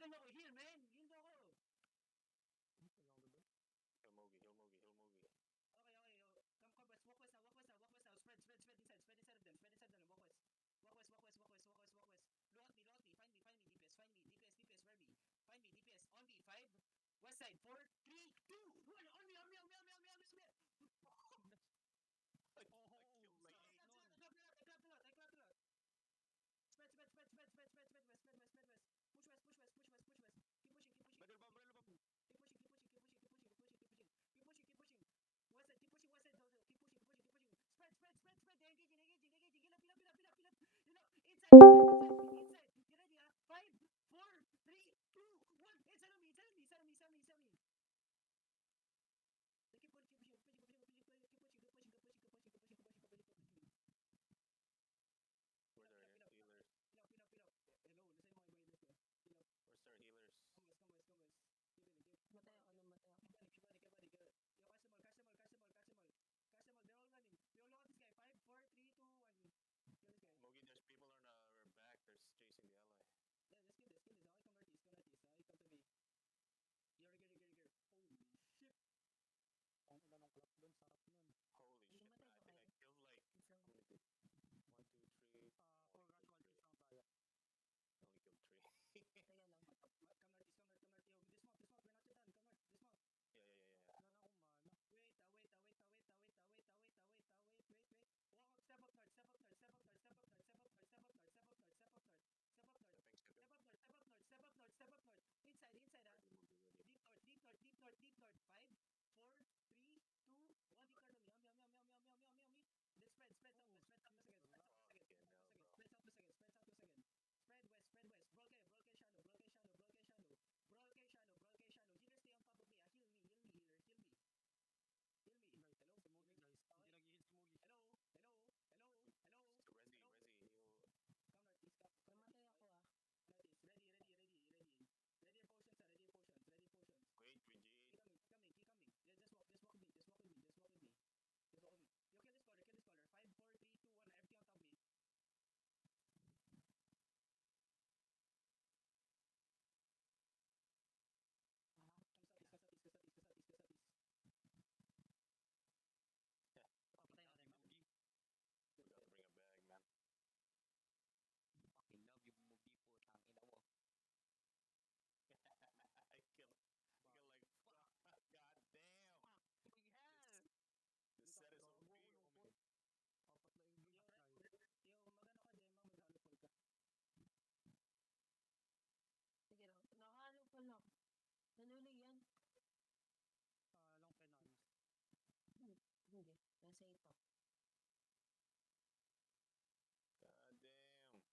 tawagan mo ako, heal, man! Heal mo ako! Okay, okay. Come west, walk west now, walk west now, walk west now. Spread inside of them, spread inside of them. Walk west. Walk west, walk west, walk west, walk west, walk west. Look at me, find me, DPS, find me, DPS, where me? Find me, DPS, on me, 5, west side, 4, 3, 2, 1, on me. I clapped a lot. Spread west. Push west. Keep pushing. Keep pushing. Keep pushing. West side, keep pushing west side. Keep pushing. Spread. They're engaging. Get up. You know, inside. Get ready, 5, 4, 3, 2, 1. Inside of me. They keep pushing. Keep pushing. Where's our healers? Hello, nasa yung mga iba healers ko. Where's our healers? Come west. Matay ako. Keep running. Yo, Casimol. They're all running. Yo, look at this guy. 5, 4, 3, 2, 1. Kill this guy. Mogi, there's people on our back. They're chasing the ally. Yeah, just kill this. Okay, come northeast. Come to me. You're here. Holy shit. Ang ina ng clap doon, sarap nun. Holy shit, man. I think I killed like 1, 2, 3. 4 casualties lang tayo. I only killed 3. Teka lang. Come northeast. Yo, dismount. We're not yet done. Come north. Dismount. Yeah. Wala na akong mana. Wait. Step up north. Step up north. Step up north. Step up north. Inside, deep north. 5, 4, 3, 2, 1. Deep north on me. Let's spread southwest again. Spread southwest again. Spread west. Broken shadow. Healers stay on top of me. Heal me, healers. Heal me. Guys, hello, si Mugi guys. Hindi nag-heal si Mugi. Hello. Resi, heal. Come northeast. Namatay ako Northeast. Ready your potions. Wait, G8. Keep coming. Yeah, just walk with me. Yo, kill this corner. 5, 4, 3, 2, 1. Everything on top of me. Come southeast. Papatay natin yung Mugi. We gotta bring a bag, man. Fucking love yung Mugi po. Tangina mo. I killed like, god damn. Fucking hell! The set is OP, homie. Apat na English guys. Yo, magano ka, Gemma? Mag-halopol ka. Sige lang. Nakahalo pa lang. Nanuli yan. Long penance. Hindi. Nasa ito. God damn. Na-engage yun na loo.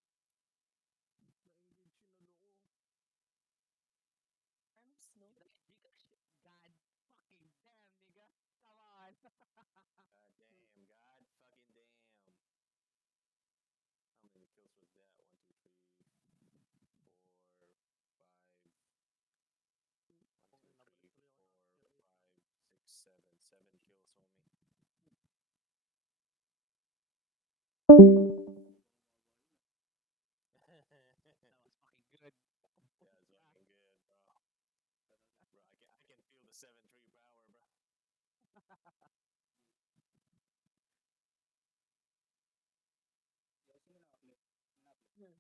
Arms, no? God fucking damn, nigga. Come on. God damn. God fucking damn. How many kills was that? 1, 2, 3, 4, 5. 1, 2, 3, 4, 5, 6, 7. 7 kills, homie. That was fucking good. Yeah, it's fucking good, bro. Bro, I can feel the 7-3 power, bro. Yo, sino na-uplift? Hmm.